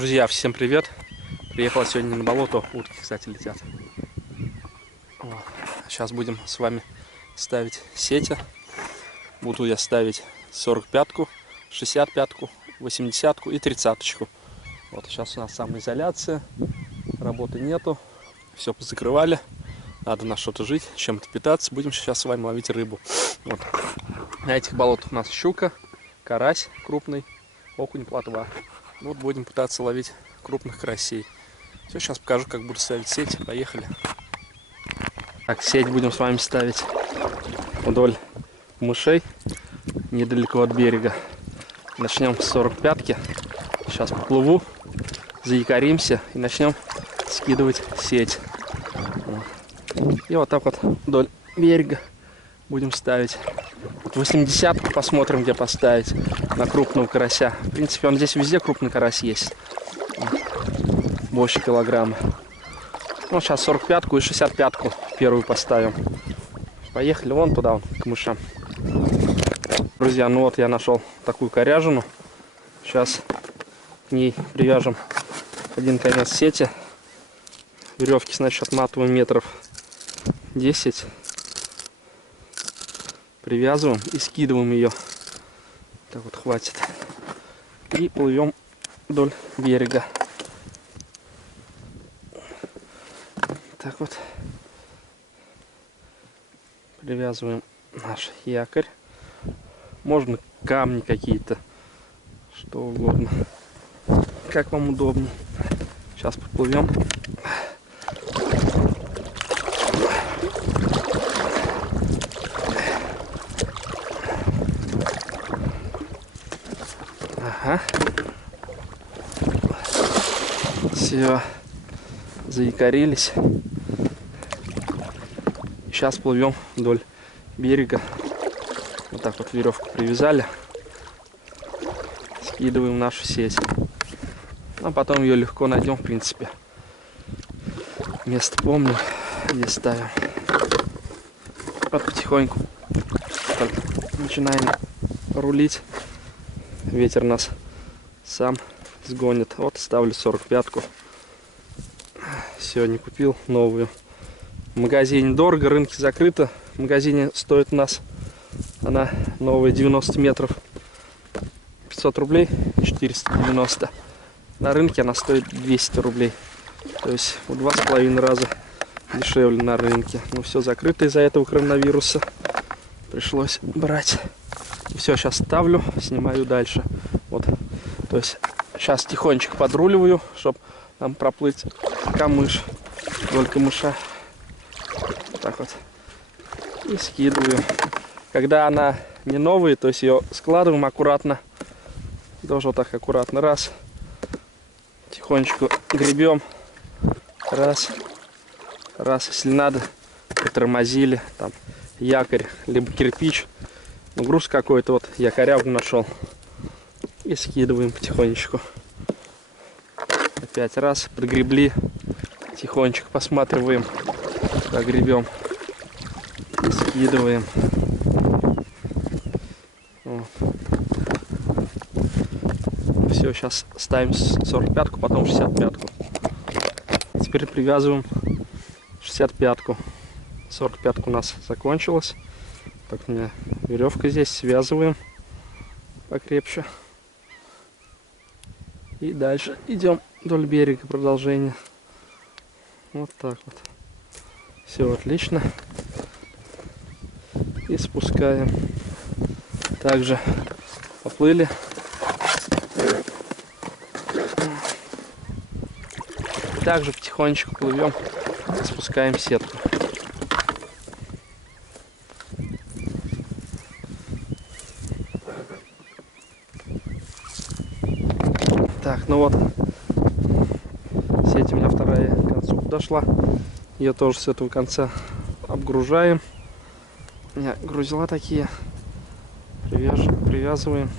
Друзья, всем привет! Приехала сегодня на болото, утки, кстати, летят. Вот. Сейчас будем с вами ставить сети. Буду я ставить 45-ку, 65-ку, 80-ку и 30-очку. Вот сейчас у нас самоизоляция, работы нету, все позакрывали. Надо на что-то жить, чем-то питаться. Будем сейчас с вами ловить рыбу. Вот. На этих болотах у нас щука, карась крупный, окунь, плотва. Вот будем пытаться ловить крупных карасей. Все, сейчас покажу, как буду ставить сеть. Поехали. Так, сеть будем с вами ставить вдоль мышей, недалеко от берега. Начнем с 45-ки. Сейчас поплыву, заякоримся и начнем скидывать сеть. И вот так вот вдоль берега будем ставить. 80-ку посмотрим, где поставить на крупного карася. В принципе, он здесь везде крупный карась есть. Больше килограмма. Ну, сейчас 45-ку и 65-ку первую поставим. Поехали вон туда, вон, к мышам. Друзья, ну вот я нашел такую коряжину. Сейчас к ней привяжем один конец сети. Веревки, значит, отматываем метров 10. Привязываем и скидываем ее. Так вот, хватит. И плывем вдоль берега. Так вот. Привязываем наш якорь. Можно камни какие-то. Что угодно. Как вам удобнее. Сейчас поплывем. Ага. Все, заякорились. Сейчас плывем вдоль берега. Вот так вот веревку привязали. Скидываем нашу сеть. А потом ее легко найдем, в принципе. Место помню, где ставим. Вот потихоньку начинаем рулить. Ветер нас сам сгонит. Вот ставлю 45-ку. Сегодня купил новую. В магазине дорого, рынки закрыты. В магазине стоит у нас она новая 90 метров 500 рублей, 490. На рынке она стоит 200 рублей. То есть в 2,5 раза дешевле на рынке. Но все закрыто из-за этого коронавируса. Пришлось брать. Все, сейчас ставлю, снимаю дальше. Вот, то есть сейчас тихонечко подруливаю, чтобы нам проплыть камыш, вдоль камыша. Вот так вот. И скидываю. Когда она не новая, то есть ее складываем аккуратно. Тоже вот так аккуратно. Раз. Тихонечко гребем. Раз. Раз. Если надо, притормозили. Там якорь, либо кирпич. Ну, груз какой-то, вот я корягу нашел. И скидываем потихонечку. Опять раз, подгребли. Тихонечко посматриваем, как гребем. И скидываем. Вот. Все, сейчас ставим 45-ку, потом 65-ку. Теперь привязываем 65-ку. 45-ка у нас закончилась. Так, у меня веревка здесь, связываем покрепче. И дальше идем вдоль берега, продолжение. Вот так вот. Все отлично. И спускаем. Также поплыли. Также потихонечку плывем, спускаем сетку. Так, ну вот, сеть у меня вторая к концу подошла. Ее тоже с этого конца обгружаем. У меня грузила такие. Привязываем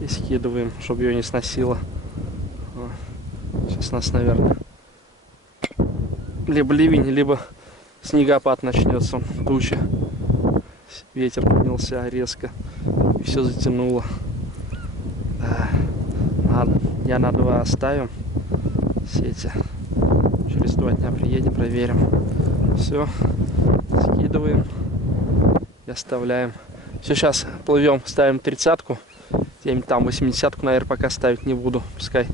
и скидываем, чтобы ее не сносило. Сейчас у нас, наверное, либо ливень, либо снегопад начнется. Туча. Ветер поднялся резко. И все затянуло. Да. Ладно. Дня на 2 оставим сети. Через 2 дня приедем, проверим. Все, скидываем и оставляем. Все, сейчас плывем, ставим 30-ку. Я там 80-ку, наверное, пока ставить не буду. Пускай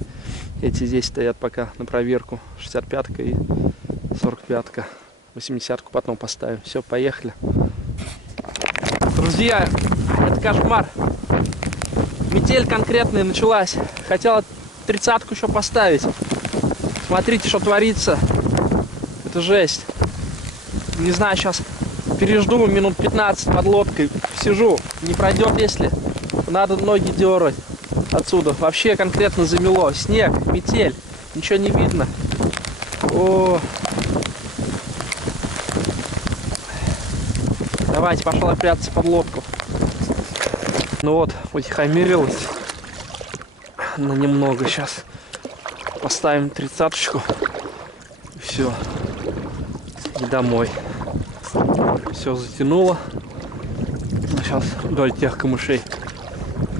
эти здесь стоят пока на проверку. 65-ка и 45-ка. 80-ку потом поставим. Все, поехали. Друзья, это кошмар. Метель конкретная началась. Хотела 30-ку еще поставить. Смотрите, что творится. Это жесть. Не знаю, сейчас пережду минут 15 под лодкой. Сижу. Не пройдет, если. Надо ноги дергать отсюда. Вообще конкретно замело. Снег, метель. Ничего не видно. О. Давайте, пошла прятаться под лодку. Ну вот, утихомирилась. На немного сейчас. Поставим 30-очку. Все. И домой. Все затянуло. Сейчас вдоль тех камышей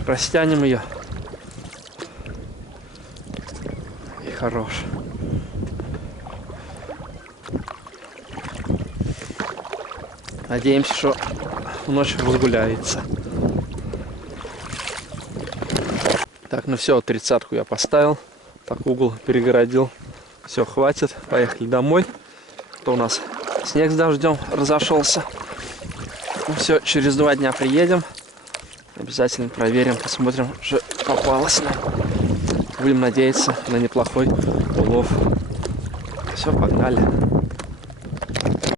растянем ее. И хорош. Надеемся, что ночь разгуляется. Так, ну все, 30-ку я поставил. Так, угол перегородил. Все, хватит. Поехали домой. То у нас снег с дождем разошелся. Ну все, через 2 дня приедем. Обязательно проверим, посмотрим, что попалось нам. Будем надеяться на неплохой улов. Все, погнали.